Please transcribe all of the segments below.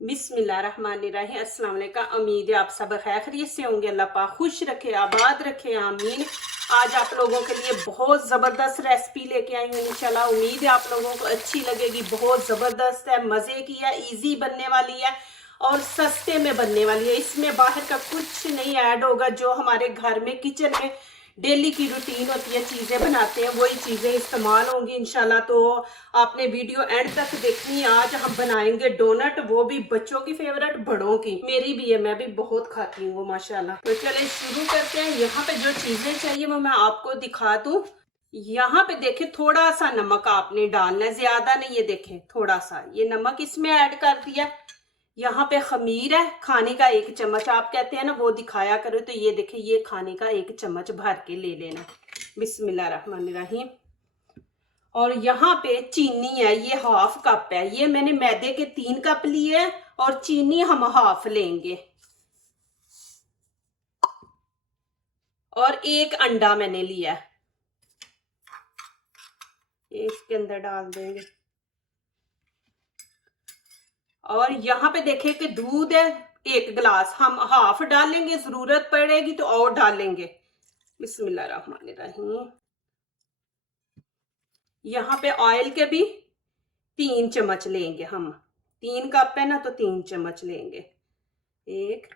बिस्मिल्लाहिर्रहमानिर्रहीम। अस्सलाम वालेकुम। उम्मीद है आप सब खैरियत से होंगे। अल्लाह पाक खुश रखे, आबाद रखे, आमीन। आज आप लोगों के लिए बहुत ज़बरदस्त रेसिपी लेके आई हूँ इंशाल्लाह। उम्मीद है आप लोगों को अच्छी लगेगी। बहुत ज़बरदस्त है, मज़े की है, इजी बनने वाली है और सस्ते में बनने वाली है। इसमें बाहर का कुछ नहीं ऐड होगा। जो हमारे घर में किचन में डेली की रूटीन होती है, चीज़ें बनाते हैं, वही चीज़ें इस्तेमाल होंगी इंशाल्लाह। तो आपने वीडियो एंड तक देखनी है। आज हम बनाएंगे डोनट, वो भी बच्चों की फेवरेट, बड़ों की, मेरी भी है, मैं भी बहुत खाती हूँ वो माशाल्लाह। तो चले शुरू करते हैं। यहाँ पे जो चीज़ें चाहिए वो मैं आपको दिखा दूँ। यहाँ पे देखे थोड़ा सा नमक आपने डालना है, ज्यादा नहीं, ये देखे थोड़ा सा ये नमक इसमें ऐड कर दिया। यहाँ पे खमीर है खाने का 1 चम्मच, आप कहते हैं ना वो दिखाया करो, तो ये देखे ये खाने का 1 चम्मच भर के ले लेना। बिस्मिल्लाहिर्रहमानिर्रहीम। और यहाँ पे चीनी है, ये हाफ कप है। ये मैंने मैदे के 3 कप लिए हैं और चीनी हम हाफ लेंगे। और 1 अंडा मैंने लिया है, ये इसके अंदर डाल देंगे। और यहाँ पे देखे कि दूध है 1 गिलास, हम हाफ डालेंगे, जरूरत पड़ेगी तो और डालेंगे। बिस्मिल्लाहिर्रहमानिर्रहीम। यहाँ पे ऑयल के भी 3 चम्मच लेंगे हम। 3 कप है ना तो 3 चम्मच लेंगे। 1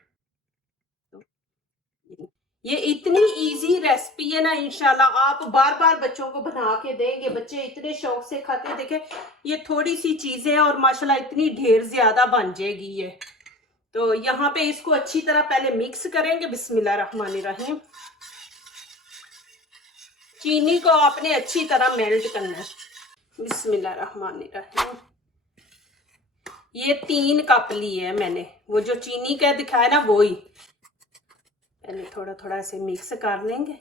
2 3। ये इतनी इजी रेसिपी है ना इंशाल्लाह, आप बार बार बच्चों को बना के देंगे, बच्चे इतने शौक से खाते हैं। देखें ये थोड़ी सी चीजें और माशाल्लाह इतनी ढेर ज्यादा बन जाएगी ये। तो यहाँ पे इसको अच्छी तरह पहले मिक्स करेंगे। बिस्मिल्लाहिर्रहमानिर्रहीम। चीनी को आपने अच्छी तरह मेल्ट करना है। बिस्मिल्लाहिर्रहमानिर्रहीम। ये 3 कप लिए है मैंने, वो जो चीनी का दिखाया ना वो ही। पहले थोड़ा थोड़ा ऐसे मिक्स कर लेंगे।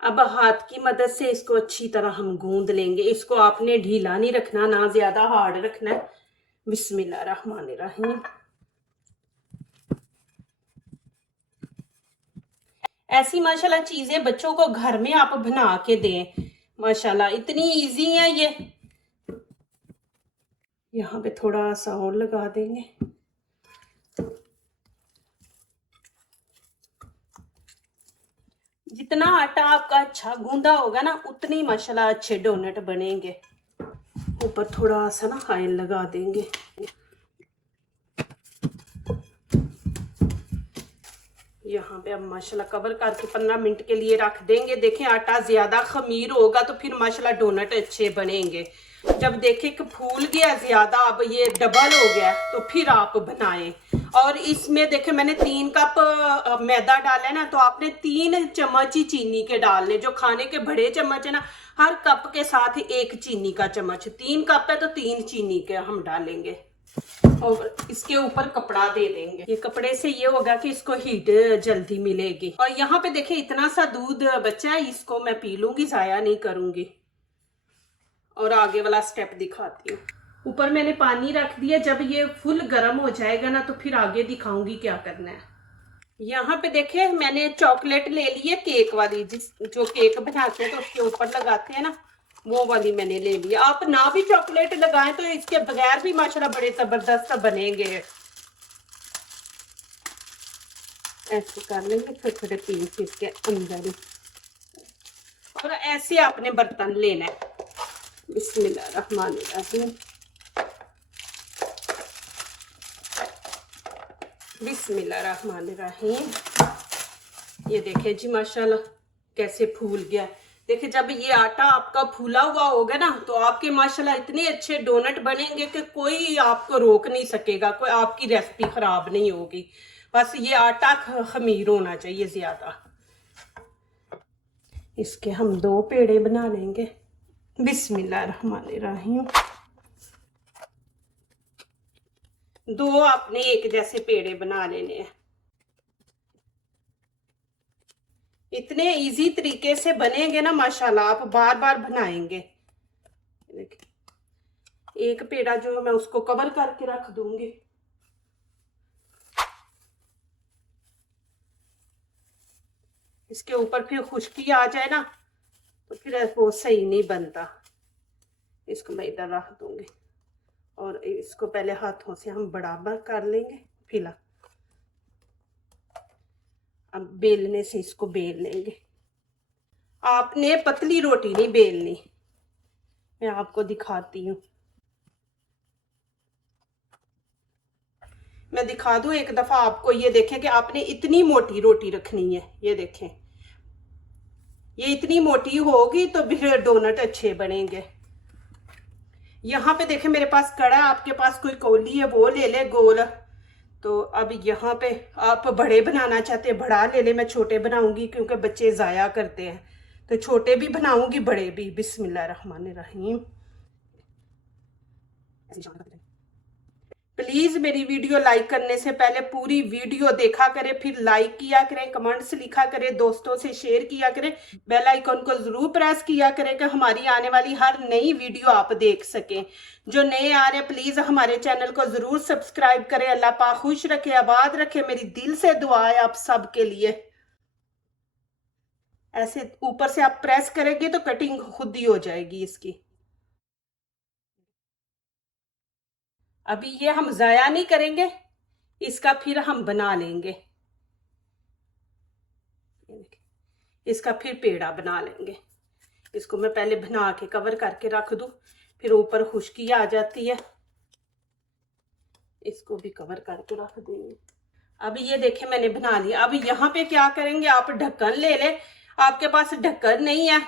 अब हाथ की मदद से इसको अच्छी तरह हम गूंद लेंगे। इसको आपने ढीला नहीं रखना, ना ज्यादा हार्ड रखना है। बिस्मिल्लाहिर्रहमानिर्रहीम। ऐसी माशाल्लाह चीजें बच्चों को घर में आप बना के दें, माशाल्लाह इतनी इजी है ये। यहाँ पे थोड़ा सा और लगा देंगे। जितना आटा आपका अच्छा गूंदा होगा ना, उतनी माशाल्लाह अच्छे डोनट बनेंगे। ऊपर थोड़ा सा ना ऑयल लगा देंगे। यहाँ पे अब माशाल्लाह कवर करके 15 मिनट के लिए रख देंगे। देखें आटा ज्यादा खमीर होगा तो फिर माशाल्लाह डोनट अच्छे बनेंगे। जब देखें कि फूल गया ज्यादा, अब ये डबल हो गया, तो फिर आप बनाएं। और इसमें देखें मैंने 3 कप मैदा डाला है ना, तो आपने 3 चम्मच ही चीनी के डालने। जो खाने के बड़े चम्मच है ना, हर कप के साथ 1 चीनी का चम्मच। 3 कप है तो 3 चीनी के हम डालेंगे। और इसके ऊपर कपड़ा दे देंगे। ये कपड़े से ये होगा कि इसको हीट जल्दी मिलेगी। और यहाँ पे देखिए इतना सा दूध बचा है, इसको मैं पी लूंगी, जाया नहीं करूंगी। और आगे वाला स्टेप दिखाती हूँ। ऊपर मैंने पानी रख दिया, जब ये फुल गर्म हो जाएगा ना तो फिर आगे दिखाऊंगी क्या करना है। यहाँ पे देखे मैंने चॉकलेट ले ली है, केक वाली, जो केक बनाते हैं तो उसके ऊपर लगाते हैं ना, वो वाली मैंने ले लिया। आप ना भी चॉकलेट लगाएं तो इसके बगैर भी माशाल्लाह बड़े जबरदस्त बनेंगे। ऐसे कर लेंगे छोटे छोटे पीस इसके अंदर ही। और ऐसे आपने बर्तन लेना है। बिस्मिल्लाहिर्रहमानिर्रहीम। बिस्मिल्लाहिर्रहमानिर्रहीम। ये देखे जी माशाल्लाह कैसे फूल गया। देखिए जब ये आटा आपका फूला हुआ होगा ना, तो आपके माशाल्लाह इतने अच्छे डोनट बनेंगे कि कोई आपको रोक नहीं सकेगा, कोई आपकी रेसिपी खराब नहीं होगी। बस ये आटा खमीर होना चाहिए ज्यादा। इसके हम 2 पेड़े बना लेंगे। बिस्मिल्लाहिर्रहमानिर्रहीम। 2 आपने एक जैसे पेड़े बना लेने हैं। इतने इजी तरीके से बनेंगे ना माशाल्लाह, आप बार बार बनाएंगे। देखिए एक पेड़ा जो मैं उसको कवर करके रख दूंगी। इसके ऊपर फिर खुश्की आ जाए ना तो फिर वो सही नहीं बनता। इसको मैं इधर रख दूंगी। और इसको पहले हाथों से हम बराबर कर लेंगे। फिलहाल अब बेलने से इसको बेल लेंगे। आपने पतली रोटी नहीं बेलनी, मैं आपको दिखाती हूँ। मैं दिखा दूं एक दफा आपको। ये देखें कि आपने इतनी मोटी रोटी रखनी है। ये देखें, ये इतनी मोटी होगी तो फिर डोनट अच्छे बनेंगे। यहाँ पे देखें मेरे पास कड़ा, आपके पास कोई कौली है वो ले ले गोल। तो अब यहाँ पे आप बड़े बनाना चाहते हैं बड़ा ले ले, मैं छोटे बनाऊंगी क्योंकि बच्चे ज़ाया करते हैं, तो छोटे भी बनाऊंगी बड़े भी। बिस्मिल्लाहिर्रहमानिर्रहीम। प्लीज मेरी वीडियो लाइक करने से पहले पूरी वीडियो देखा करें, फिर लाइक किया करें, कमेंट्स लिखा करें, दोस्तों से शेयर किया करें, बेल आइकन को जरूर प्रेस किया करें कि हमारी आने वाली हर नई वीडियो आप देख सकें। जो नए आ रहे हैं प्लीज हमारे चैनल को जरूर सब्सक्राइब करें। अल्लाह पाक खुश रखे, आबाद रखे। मेरी दिल से दुआ है आप सब के लिए। ऐसे ऊपर से आप प्रेस करेंगे तो कटिंग खुद ही हो जाएगी इसकी। अभी ये हम ज़ाया नहीं करेंगे, इसका फिर हम बना लेंगे। इसका फिर पेड़ा बना लेंगे। इसको मैं पहले बना के कवर करके रख दूं, फिर ऊपर खुश्की आ जाती है। इसको भी कवर करके रख देंगे। अभी ये देखें मैंने बना लिया। अब यहाँ पे क्या करेंगे, आप ढक्कन ले ले। आपके पास ढक्कन नहीं है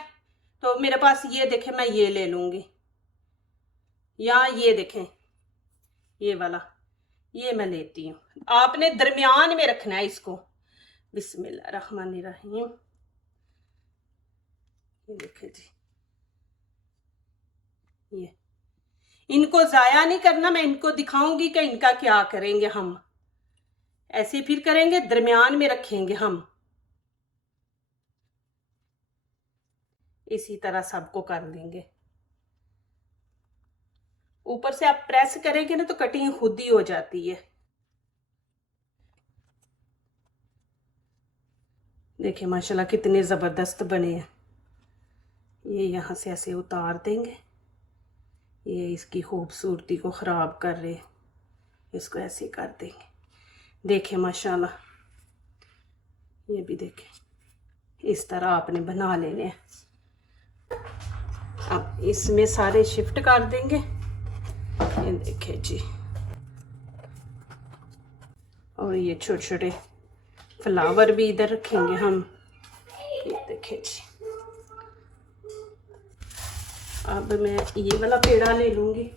तो मेरे पास ये देखें, मैं ये ले लूंगी, या ये देखें ये वाला, ये मैं लेती हूँ। आपने दरमियान में रखना है इसको। बिस्मिल्लाहिर्रहमानिर्रहीम। ये देखें जी, ये इनको ज़ाया नहीं करना। मैं इनको दिखाऊंगी कि इनका क्या करेंगे हम। ऐसे फिर करेंगे, दरमियान में रखेंगे हम। इसी तरह सबको कर लेंगे। ऊपर से आप प्रेस करेंगे ना तो कटिंग खुद ही हो जाती है। देखिए माशाल्लाह कितने ज़बरदस्त बने हैं। ये यहाँ से ऐसे उतार देंगे, ये इसकी खूबसूरती को ख़राब कर रहे, इसको ऐसे कर देंगे। देखें माशाल्लाह, ये भी देखें। इस तरह आपने बना लेने हैं। अब इसमें सारे शिफ्ट कर देंगे। ये देखें जी, और ये छोटे छोटे फ्लावर भी इधर रखेंगे हम। ये देखें जी। अब मैं ये वाला पेड़ा ले लूंगी,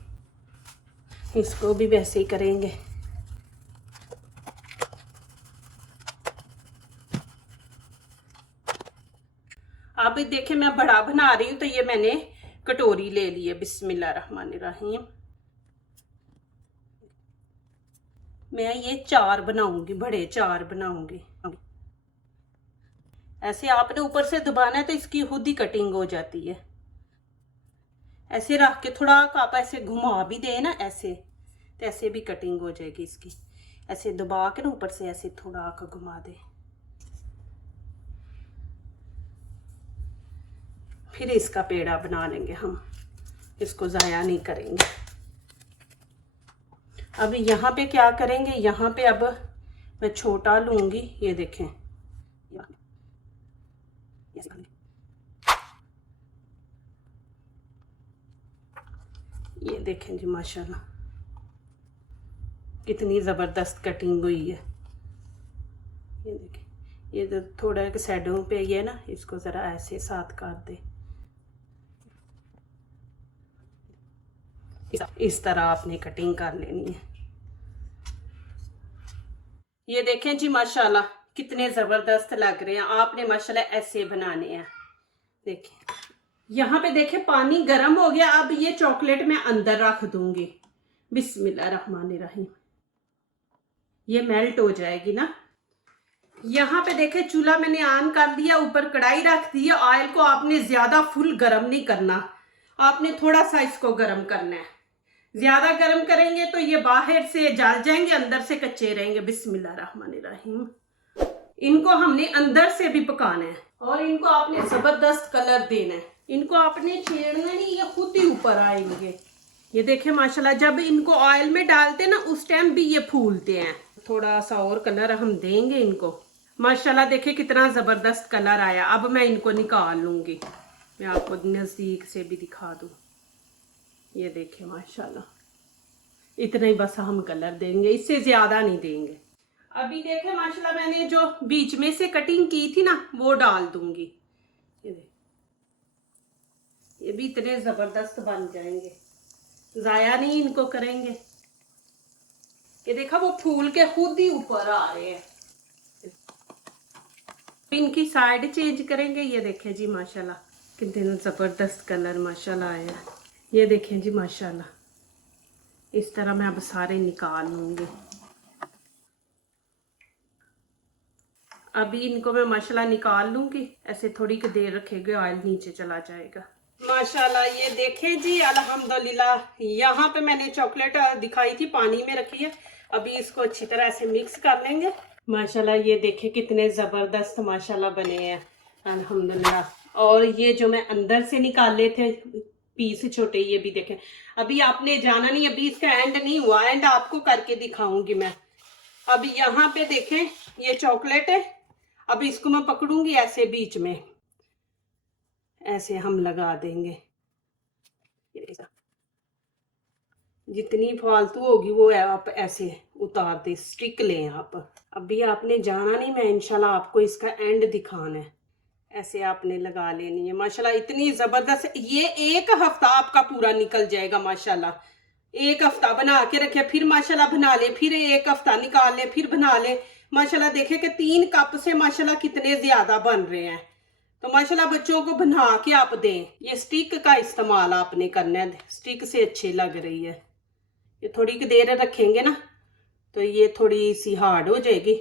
इसको भी वैसे ही करेंगे। अब देखें मैं बड़ा बना रही हूँ तो ये मैंने कटोरी ले ली है। बिस्मिल्लाहिर्रहमानिर्रहीम। मैं ये 4 बनाऊंगी, बड़े 4 बनाऊंगी। ऐसे आपने ऊपर से दबाना है तो इसकी खुद ही कटिंग हो जाती है। ऐसे रख के थोड़ा आप ऐसे घुमा भी दे ना, ऐसे तो ऐसे भी कटिंग हो जाएगी इसकी। ऐसे दबा के ना ऊपर से ऐसे थोड़ा घुमा दे, फिर इसका पेड़ा बना लेंगे हम। इसको ज़ाया नहीं करेंगे। अब यहाँ पे क्या करेंगे, यहाँ पे अब मैं छोटा लूंगी। ये देखें, ये देखें जी माशाल्लाह कितनी ज़बरदस्त कटिंग हुई है। ये देखें, ये जो थोड़ा एक साइडों पे ये ना, इसको ज़रा ऐसे साथ काट दे। इस तरह आपने कटिंग कर लेनी है। ये देखें जी माशाल्लाह कितने ज़बरदस्त लग रहे हैं। आपने माशाल्लाह ऐसे बनाने हैं। देखें यहाँ पे देखें पानी गर्म हो गया। अब ये चॉकलेट मैं अंदर रख दूंगी। बिस्मिल्लाहिर्रहमानिर्रहीम। ये मेल्ट हो जाएगी ना। यहाँ पे देखें चूल्हा मैंने ऑन कर दिया, ऊपर कढ़ाई रख दी है। ऑयल को आपने ज्यादा फुल गर्म नहीं करना, आपने थोड़ा सा इसको गर्म करना है। ज्यादा गर्म करेंगे तो ये बाहर से जल जाएंगे, अंदर से कच्चे रहेंगे। बिस्मिल्लाहिर्रहमानिर्रहीम। इनको हमने अंदर से भी पकाना है और इनको आपने जबरदस्त कलर देना है। इनको आपने छेड़ना नहीं, ये खुद ही ऊपर आएंगे। ये देखिए माशाल्लाह, जब इनको ऑयल में डालते ना उस टाइम भी ये फूलते हैं। थोड़ा सा और कलर हम देंगे इनको। माशाल्लाह देखिए कितना जबरदस्त कलर आया। अब मैं इनको निकाल लूंगी, मैं आपको नजदीक से भी दिखा दूं। ये देखिए माशाल्लाह, इतना ही बस हम कलर देंगे, इससे ज्यादा नहीं देंगे। अभी देखे माशाल्लाह, मैंने जो बीच में से कटिंग की थी ना वो डाल दूंगी। ये भी इतने जबरदस्त बन जाएंगे, जाया नहीं इनको करेंगे। ये देखा वो फूल के खुद ही ऊपर आ रहे हैं। इनकी साइड चेंज करेंगे। ये देखें जी माशाल्लाह, कितने जबरदस्त कलर माशाल्लाह आया। ये देखें जी माशाल्लाह, इस तरह मैं अब सारे निकाल लूंगी। अभी इनको मैं माशाल्लाह निकाल लूंगी, ऐसे थोड़ी की देर रखेंगे, ऑयल नीचे चला जाएगा। माशाल्लाह ये देखें जी, अल्हम्दुलिल्लाह। यहाँ पे मैंने चॉकलेट दिखाई थी, पानी में रखी है। अभी इसको अच्छी तरह से मिक्स कर लेंगे। माशाल्लाह ये देखें कितने जबरदस्त माशाल्लाह बने हैं, अल्हम्दुलिल्लाह। और ये जो मैं अंदर से निकाले थे पीस छोटे, ये भी देखें। अभी आपने जाना नहीं, अभी इसका एंड नहीं हुआ, एंड आपको करके दिखाऊंगी मैं। अभी यहाँ पे देखें ये चॉकलेट है। अभी इसको मैं पकड़ूंगी ऐसे बीच में, ऐसे हम लगा देंगे। जितनी फालतू होगी वो आप ऐसे उतार दे, स्टिक लें आप। अभी आपने जाना नहीं, मैं इंशाल्लाह आपको इसका एंड दिखाना है। ऐसे आपने लगा लेनी है माशाल्लाह, इतनी जबरदस्त। ये एक हफ्ता आपका पूरा निकल जाएगा माशाल्लाह। एक हफ्ता बना के रखे, फिर माशाल्लाह बना ले, फिर एक हफ्ता निकाल ले, फिर बना ले माशाल्लाह। देखे कि 3 कप से माशाल्लाह कितने ज्यादा बन रहे हैं। तो माशाल्लाह बच्चों को बना के आप दें। ये स्टिक का इस्तेमाल आपने करना है, स्टिक से अच्छी लग रही है। ये थोड़ी की देर रखेंगे ना तो ये थोड़ी सी हार्ड हो जाएगी।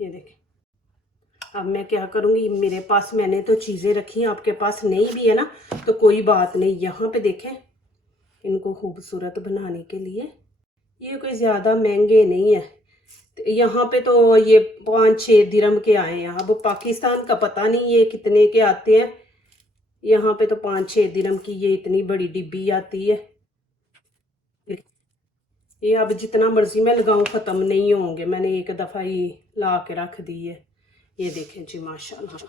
ये देखें, अब मैं क्या करूंगी, मेरे पास मैंने तो चीजें रखी हैं, आपके पास नहीं भी है ना तो कोई बात नहीं। यहाँ पे देखें, इनको खूबसूरत बनाने के लिए ये कोई ज्यादा महंगे नहीं है। यहाँ पे तो ये 5-6 दिरहम के आए हैं। अब पाकिस्तान का पता नहीं ये कितने के आते हैं। यहाँ पे तो 5-6 दिरहम की ये इतनी बड़ी डिब्बी आती है। ये अब जितना मर्जी मैं लगाऊं खत्म नहीं होंगे, मैंने एक दफा ही ला के रख दी है। ये देखें जी माशाल्लाह।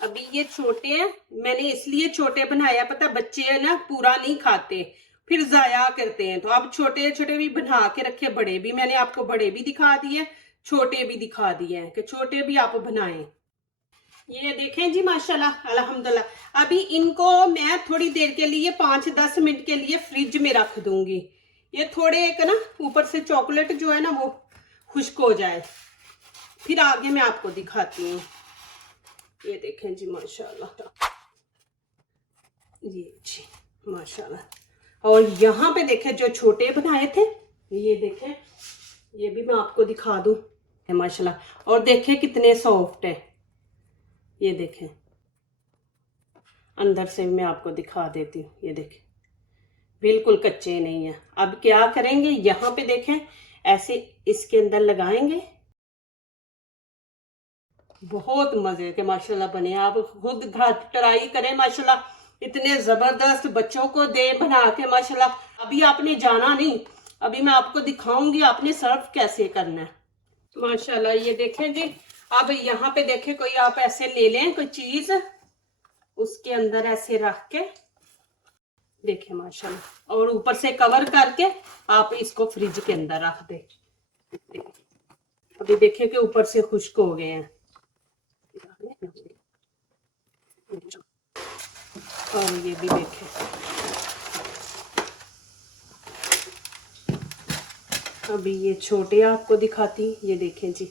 अभी ये छोटे हैं, मैंने इसलिए छोटे बनाया, पता बच्चे है ना पूरा नहीं खाते, फिर जाया करते हैं। तो अब छोटे छोटे भी बना के रखे, बड़े भी मैंने आपको बड़े भी दिखा दिए, छोटे भी दिखा दिए हैं कि छोटे भी आप बनाएं। ये देखें जी माशाल्लाह अल्हम्दुलिल्लाह। अभी इनको मैं थोड़ी देर के लिए 5-10 मिनट के लिए फ्रिज में रख दूंगी। ये थोड़े एक ना ऊपर से चॉकलेट जो है ना वो खुश्क हो जाए, फिर आगे मैं आपको दिखाती हूँ। ये देखें जी माशाल्लाह, ये जी माशाल्लाह। और यहाँ पे देखें जो छोटे बनाए थे, ये देखें, ये भी मैं आपको दिखा दूं माशाल्लाह। और देखें कितने सॉफ्ट है। ये देखें, अंदर से मैं आपको दिखा देती हूँ। ये देखें बिल्कुल कच्चे नहीं है। अब क्या करेंगे, यहाँ पे देखें ऐसे इसके अंदर लगाएंगे। बहुत मजे के माशाल्लाह बने, आप खुद घर ट्राई करें माशाल्लाह, इतने जबरदस्त बच्चों को दे बना के माशाल्लाह। अभी आपने जाना नहीं, अभी मैं आपको दिखाऊंगी आपने सर्व कैसे करना है माशाल्लाह। ये देखें जी, अब यहाँ पे देखें कोई आप ऐसे ले लें कोई चीज, उसके अंदर ऐसे रख के देखें माशाल्लाह, और ऊपर से कवर करके आप इसको फ्रिज के अंदर रख दे। अभी देखें कि ऊपर से खुश्क हो गए हैं। और ये भी देखें, अभी ये छोटे आपको दिखाती। ये देखें जी,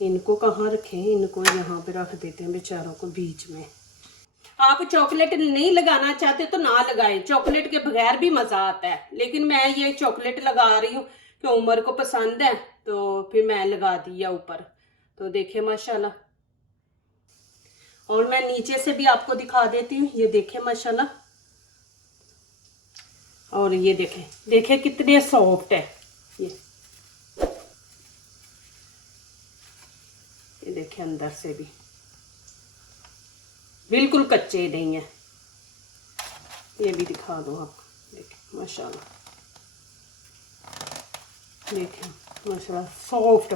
इनको कहाँ रखें, इनको यहाँ पे रख देते हैं बेचारों को बीच में। आप चॉकलेट नहीं लगाना चाहते तो ना लगाएं, चॉकलेट के बगैर भी मजा आता है, लेकिन मैं ये चॉकलेट लगा रही हूँ कि उमर को पसंद है तो फिर मैं लगा दिया ऊपर। तो देखें माशाल्लाह, और मैं नीचे से भी आपको दिखा देती हूँ। ये देखें माशाल्लाह, और ये देखें, देखें कितने सॉफ्ट है। ये देखें अंदर से भी बिल्कुल कच्चे नहीं है। ये भी दिखा दो आपको, देखिए माशाल्लाह, देखिए माशाल्लाह सॉफ्ट,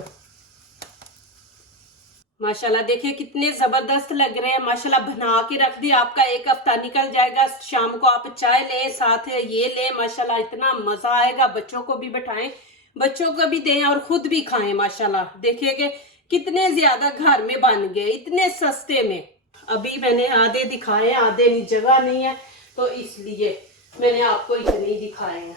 माशाल्लाह देखिए कितने जबरदस्त लग रहे हैं माशाल्लाह। बना के रख दी, आपका एक हफ्ता निकल जाएगा। शाम को आप चाय लें, साथ ये लें, माशाल्लाह इतना मजा आएगा। बच्चों को भी बैठाएं, बच्चों को भी दें और खुद भी खाएं। माशाल्लाह देखिए कि कितने ज्यादा घर में बन गए, इतने सस्ते में। अभी मैंने आधे दिखाए, आधे जगह नहीं है तो इसलिए मैंने आपको इतने ही दिखाए हैं।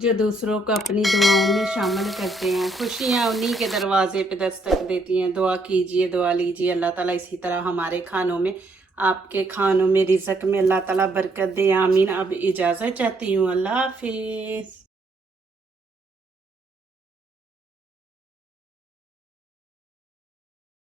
जो दूसरों को अपनी दुआओं में शामिल करते हैं, खुशियाँ उन्हीं के दरवाजे पे दस्तक देती हैं। दुआ कीजिए, दुआ लीजिए, अल्लाह ताला इसी तरह हमारे खानों में, आपके खानों में, रिज़्क में अल्लाह ताला बरकत दे, आमीन। अब इजाज़त चाहती हूँ, अल्लाह हाफिज़।